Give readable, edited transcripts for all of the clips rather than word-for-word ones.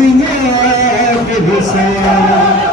दुनिया के हुसैन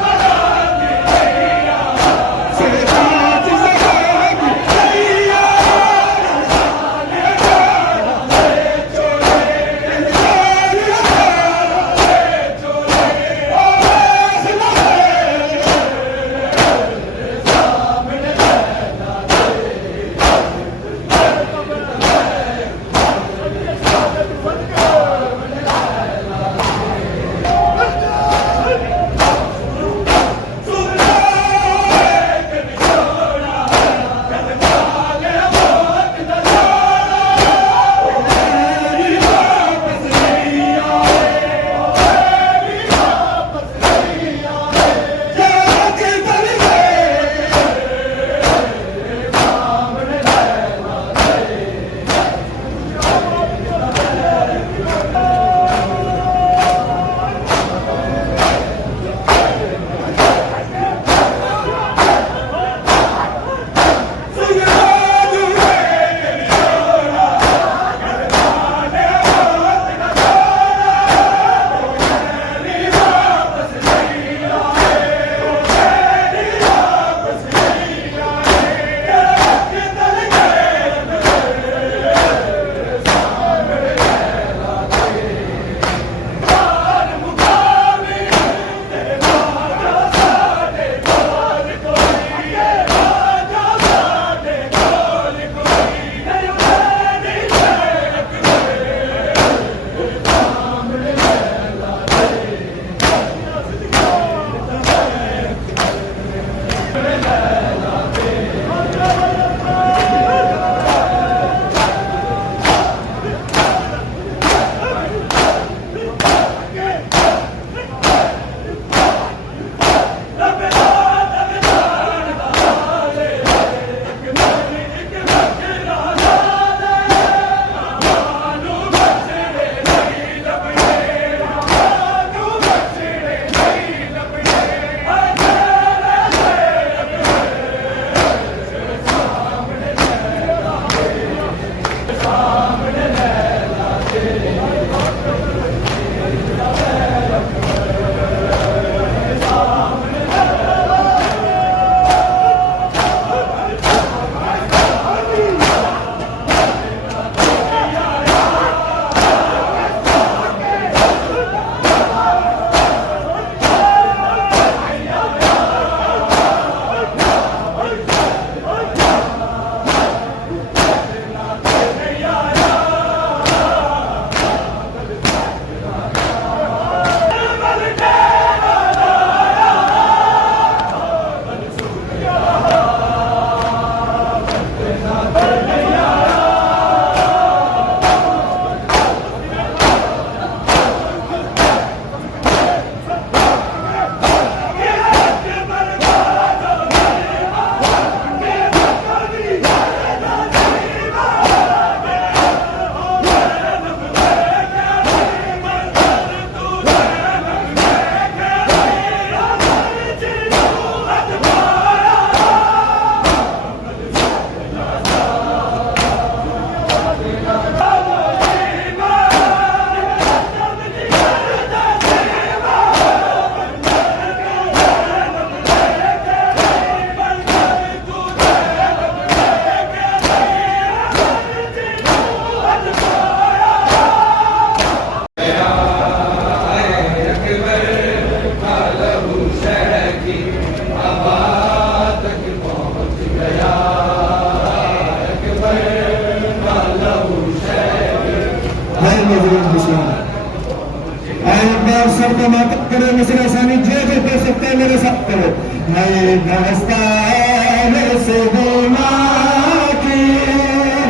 सबको माता करो मिश्र आसानी जो जो कर सकते हैं मेरे साथ करो। मैं दस्ताने से वो माँ की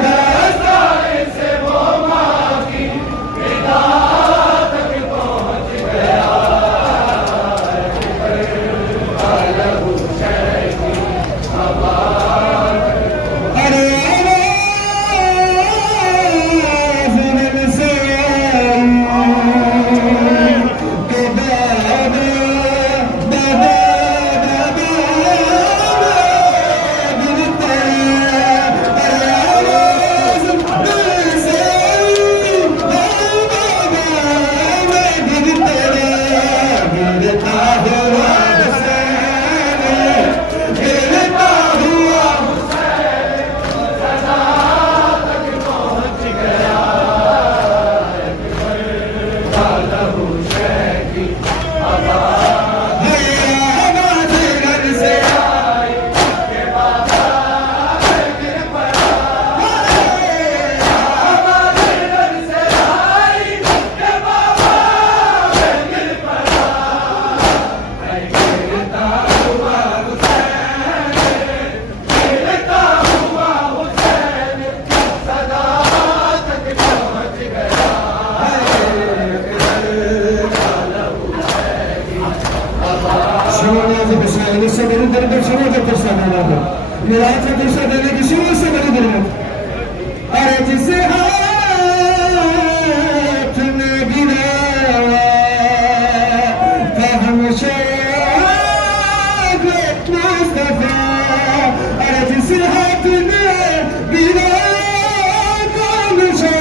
दस्ताने से वो माँ की पिता तक पहुँच गया किस्सा मेरी दिल पर सुनो जो किस्सा देना है मेरा आज किस्सा देने की शुरू से मेरे दिल में अरे जिसे हाथ में गिराया था हमसे मुस्तफा अरे जिसे हाथ में गिराया था हमसे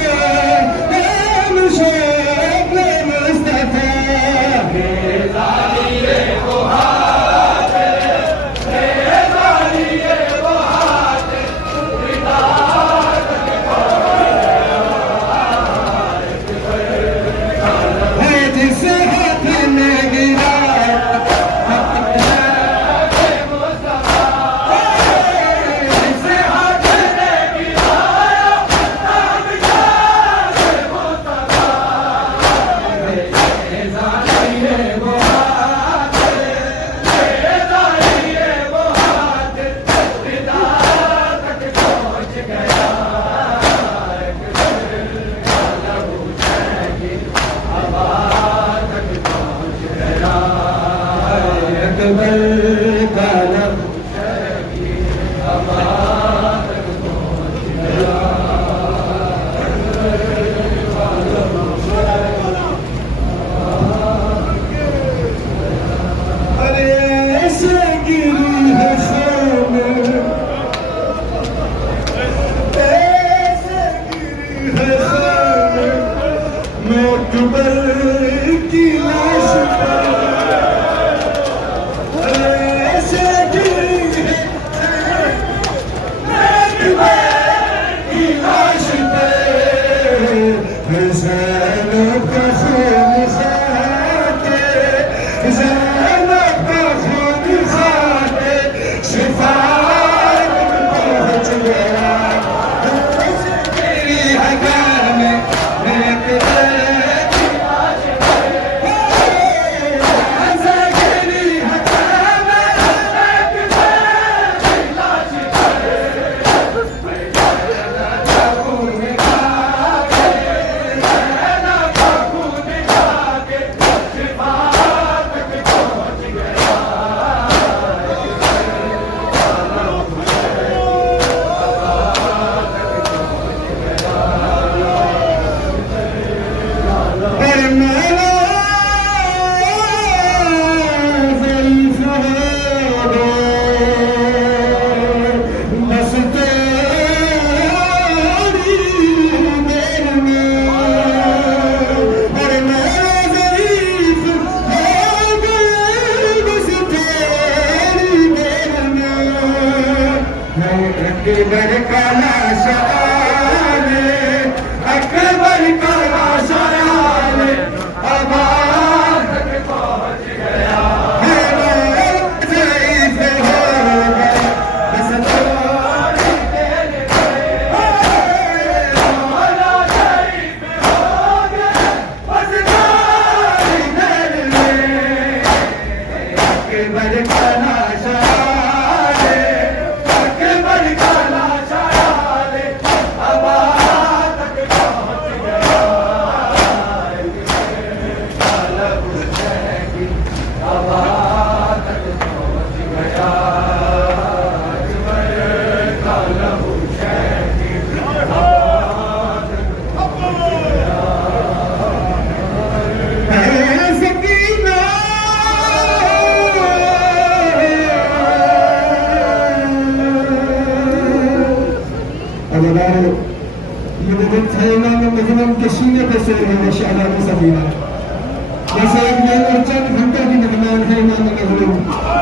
जैसे एक मेल और चंद घंटे की मेहमान है इमाम मजलूम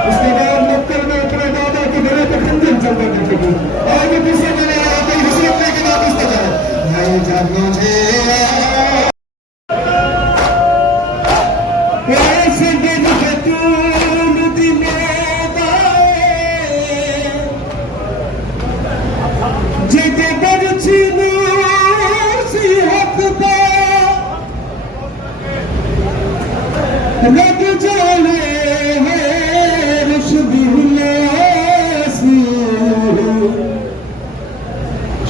उसके बाद मक्कर में अपने दादा के गले पर खंजर चलता देखेगी और भी पीछे मैंने आया कोई हसीब लेके वापस तक है भाई जाग मुझे ऐसे दिन के तूल दिले दाए जिते बरछी सी हक पा लग जाने हैं रुशदुल्लासी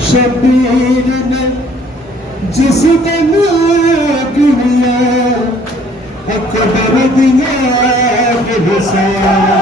शबीर ने जिस दिन गिरिया अकबर दिया के हिसाब